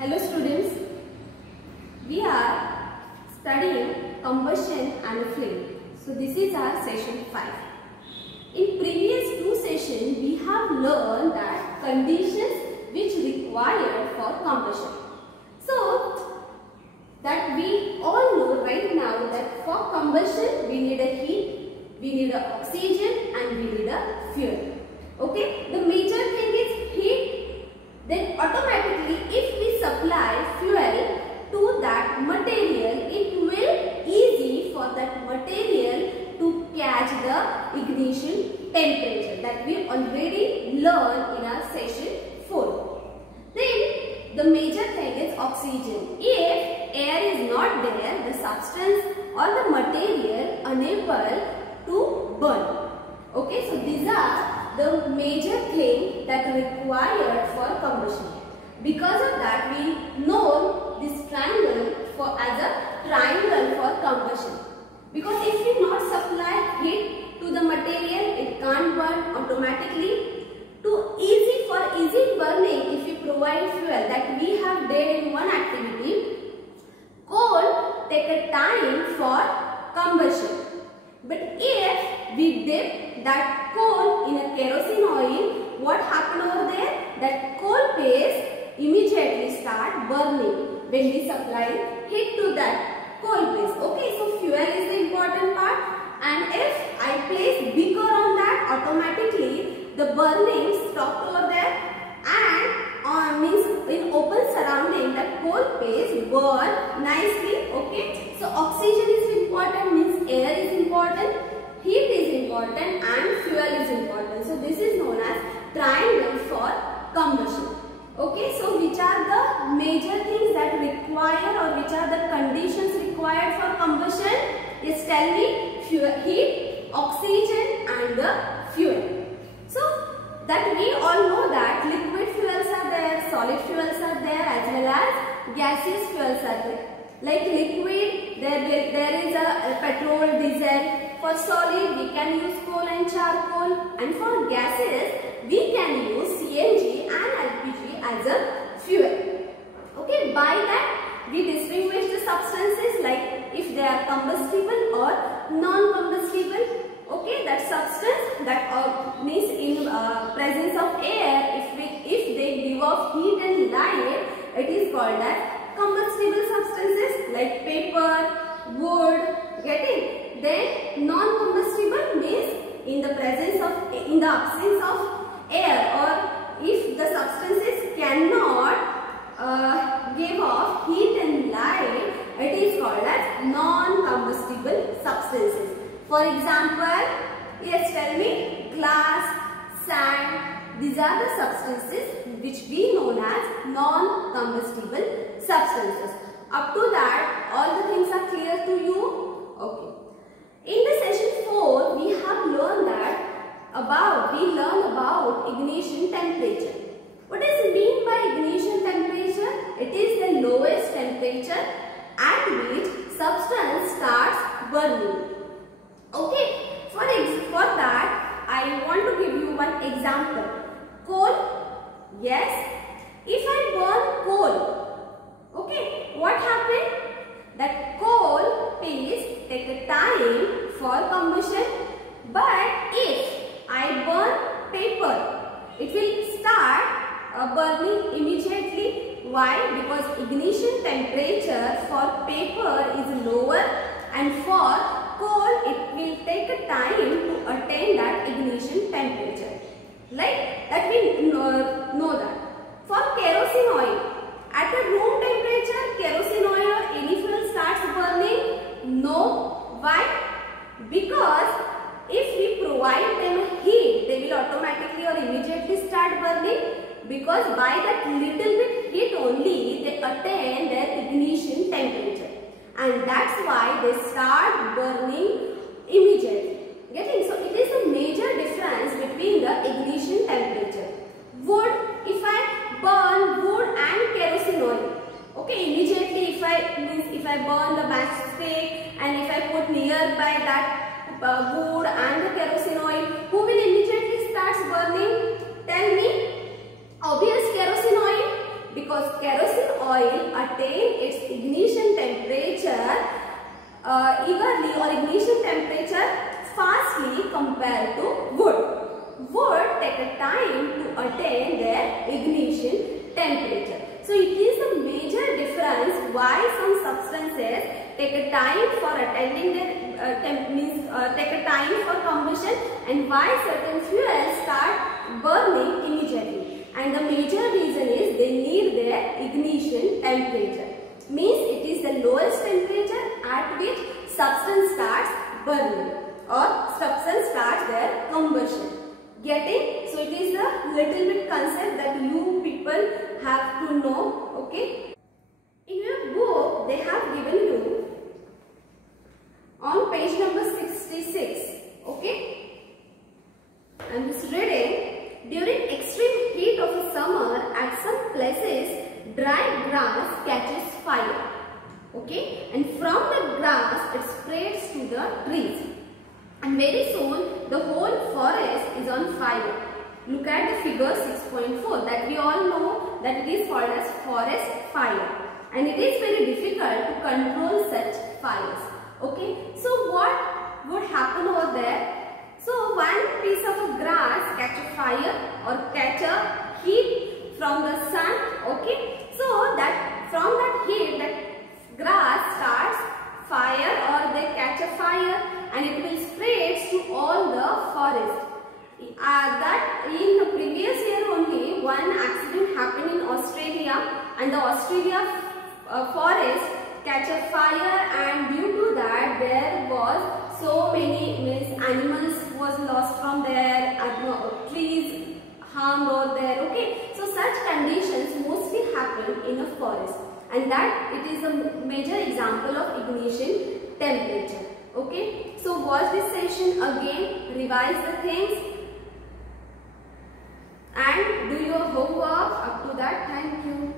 Hello students, we are studying combustion and flame. So this is our session 5. In previous two sessions, we have learned that conditions which required for combustion. So that we all know right now that for combustion we need a heat, we need a oxygen and we need a fuel. Okay, the major thing is heat. Then automatically if we supply fuel to that material, it will easy for that material to catch the ignition temperature that we already learned in our session 4. Then the major thing is oxygen. If air is not there, the substance or the material unable to burn. Okay, so these are the major thing that required for combustion. Because of that, we know this triangle as a triangle for combustion. Because if we not supply heat to the material, it can't burn automatically. For easy burning, if we provide fuel that we have did in one activity, coal take a time for combustion. But if we dip that coal in a kerosene oil, what happened over there? That coal paste immediately start burning when we supply heat to that coal paste. Okay, so fuel is the important part, and if I place beaker on that, automatically the burning stopped over there, and means in open surrounding that coal paste burn nicely. Okay, so oxygen is important, means air is important, heat is important and fuel is important. So this is known as triangle for combustion. Okay, so which are the major things that require, or which are the conditions required for combustion? Yes, tell me. Fuel, heat, oxygen and the fuel. So that we all know that liquid fuels are there, solid fuels are there, as well as gaseous fuels are there. Like liquid, there is a petrol, diesel. For solid, we can use coal and charcoal. And for gases, we can use CNG and LPG as a fuel. Okay, by that, we distinguish the substances like if they are combustible or non-combustible. Okay, that substance that means in presence of air, if they give off heat and light, it is called as combustible substances like paper, wood. Getting? Then non-combustible means in the absence of air, or if the substances cannot give off heat and light, it is called as non-combustible substances. For example, yes, tell me, glass, sand, these are the substances which we known as non-combustible substances. Up to that, all the things are clear to you? Okay. In the session 4, we have learned about ignition temperature. What is mean by ignition temperature? It is the lowest temperature at which substance starts burning. Okay, for that I want to give you one example. Coal. Yes, if I burn coal, okay, what happened? That coal paste take a time for combustion, but if I burn paper, it will start burning immediately. Why? Because ignition temperature for paper is lower, and for coal it will take a time to attain that ignition temperature. Like that we know that. For kerosene oil, at a room temperature, kerosene oil or any fuel starts burning? No. Why? Because if we provide them heat, they will automatically or immediately start burning, because by that little bit heat only they attain their ignition temperature, and that's why they start burning immediately. Getting? So it is a major difference between the ignition temperature. Wood, if I burn wood and kerosene oil, okay, immediately if I burn the matchstick and if I put nearby that wood and the kerosene oil, who will immediately start burning? Tell me. Obvious, kerosene oil, because kerosene oil oil attain its ignition temperature eagerly or ignition temperature fastly compared to wood. Wood take a time to attain their ignition temperature. So it is a major difference why some substances take a time for attaining their take a time for combustion, and why certain fuels start burning immediately. And the major reason is they need their ignition temperature. Means it is the lowest temperature at which substance starts burning or substance starts their combustion. Getting? So it is a little bit concept that you people have to know. Okay. In your book they have given you on page number 66. Okay. I am just reading. During extreme heat of a summer, at some places dry grass catches fire. Okay. And from the grass it spreads to the trees. And very soon the whole forest is on fire. Look at the figure 6.4 that we all know that it is called as forest fire. And it is very difficult to control such fires. Okay. So what would happen over there? So one piece of grass catch a fire or catch a heat from the sun. Okay. So that from that heat that grass starts fire or they catch a fire, and it will spread to all the forest. That in the previous year only one accident happened in Australia, and the Australia forest catch a fire, and due to that there was so many animals was lost from there, trees harmed over there. Okay, so such conditions mostly happen in a forest, and that it is a major example of ignition temperature. Okay, so watch this session again, revise the things and do your homework up to that. Thank you.